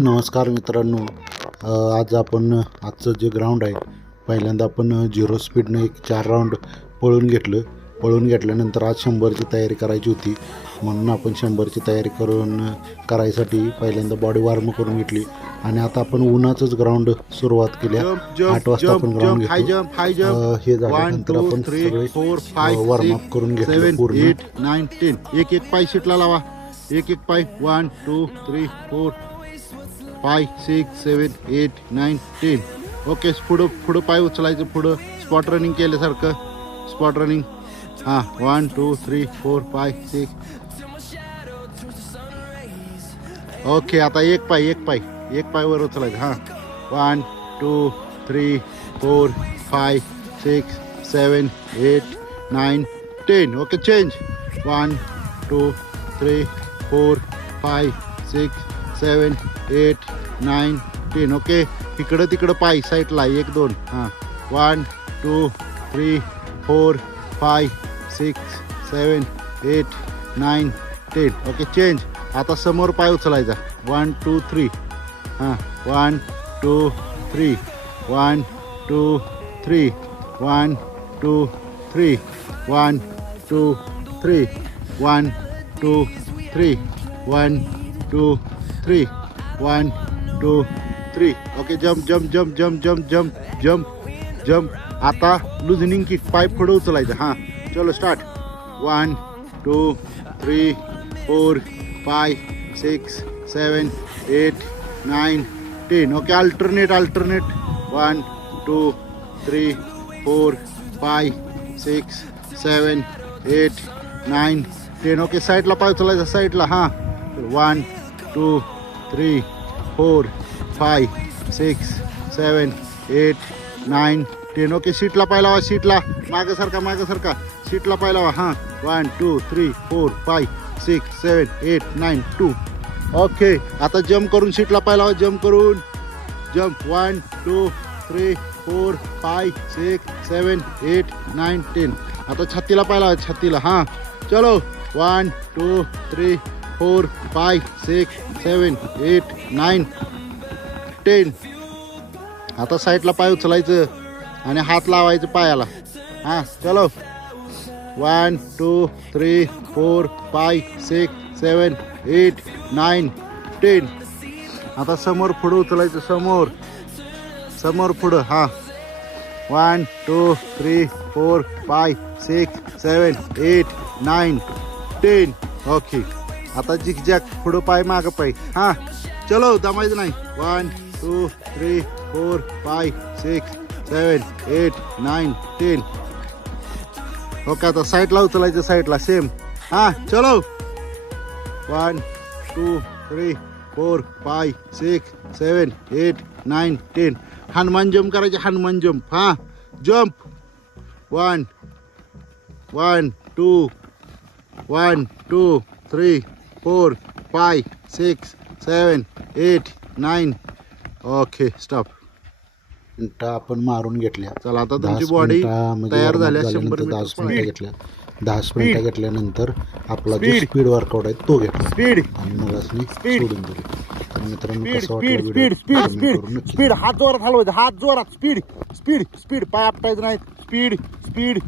नमस्कार मित्रांनो, आज आपण आजचं जे ग्राउंड आहे पहिल्यांदा आपण 0 स्पीडनं एक 4 राऊंड पळून घेतल्यानंतर आज 100ची तयारी करायची होती. म्हणून आपण 100ची तयारी करायसाठी पहिल्यांदा बॉडी वार्म करून घेतली आणि आता आपण उन्हाचंच ग्राउंड सुरुवात केली. 8 वाजता आपण ग्राउंड घेतो. हे झाल्यानंतर आपण सगळे वॉर्मअप करून घेतलं पूर्ण. 8 9 10 एक एक पाय शीटला लावा. एक एक पाय 1 2 3 4 5 6 7 8 9 10. ओके, पुढं पाय उचलायचं. पुढं स्पॉट रनिंग केल्यासारखं स्पॉट रनिंग. हां 1 2 3 4 5 6. ओके, आता एक पाय वर उचलायचं. हां 1 2 3 4 5 6 7 8 9 10. Okay, change. 1 2 3 4 5 6 7 8 9 10. ओके, इकडं तिकडं पाय साईडला 1 2. हां 1 2 3 4 5 6 7 8 9 10. Okay, change. आता समोर पाय उचलायचा. 1 2 3. हां 1 2 3 1 2 3 1 2 3 1 2 3 1 2 3 1 2 3 1 2 3. Okay, jump. आता लुजनिंग किक, पाय पुढे उचलायचं. हां चलो स्टार्ट. 1 2 3 4 5 6 7 8 9 10. Okay, alternate. 1 2 3 4 5 6 7 8 9 10. ओके, साईडला पाय उचलायचा. साईडला. हां 1 2 3 4 5 6 7 8 9 10. ओके, सीटला पाय लावा. सीटला मागं सारखा सीटला पाय लावा. हां 1 2 3 4 5 6 7 8 9 2. ओके, आता जम्प करून सीटला पाय लावा. जम्प 1 2 3 4 5 6 7 8 9 10. आता छातीला पाय लावा. छातीला. हां चलो 1 2 3 4 5 6 7 8 9 10. आता साईडला पाय उचलायचं आणि हात लावायचं पायाला. हां चलो 1 2 3 4 5 6 7 8 9 10. आता समोर पुढं उचलायचं. समोर पुढं. हां 1 2 3 4 5 6 7 8 9 10. ओके, आता झिकझॅक. पुढं पाय मागं पाय. हां चलो, दमायचं नाही. 1 2 3 4 5 6 7 8 9 10. ओके, आता साईडला उचलायचं. साईडला सेम. हां चलो 1 2 3 4 5 6 7 8 9 10. हनुमान जम्प करायचे. हनुमान जम्प. हां जम्प 1 1 2 1 2 3 4 5 6 7 8 9. Okay, stop. मिनिटं आपण मारून घेतल्या. चला, आता तुमची बॉडी तयार झाल्या. 100 10 मिनिटं घेतल्या. 10 मिनिटं घेतल्यानंतर आपला जो स्पीड वर्कआउट आहे तो घेतला. स्पीड आणि मग सोडून दिली. तर मित्रांनो, कसं वाटलं स्पीड. हात जोरात हलवायचा. हात जोरात. स्पीड पाय आपटायचं नाही. स्पीड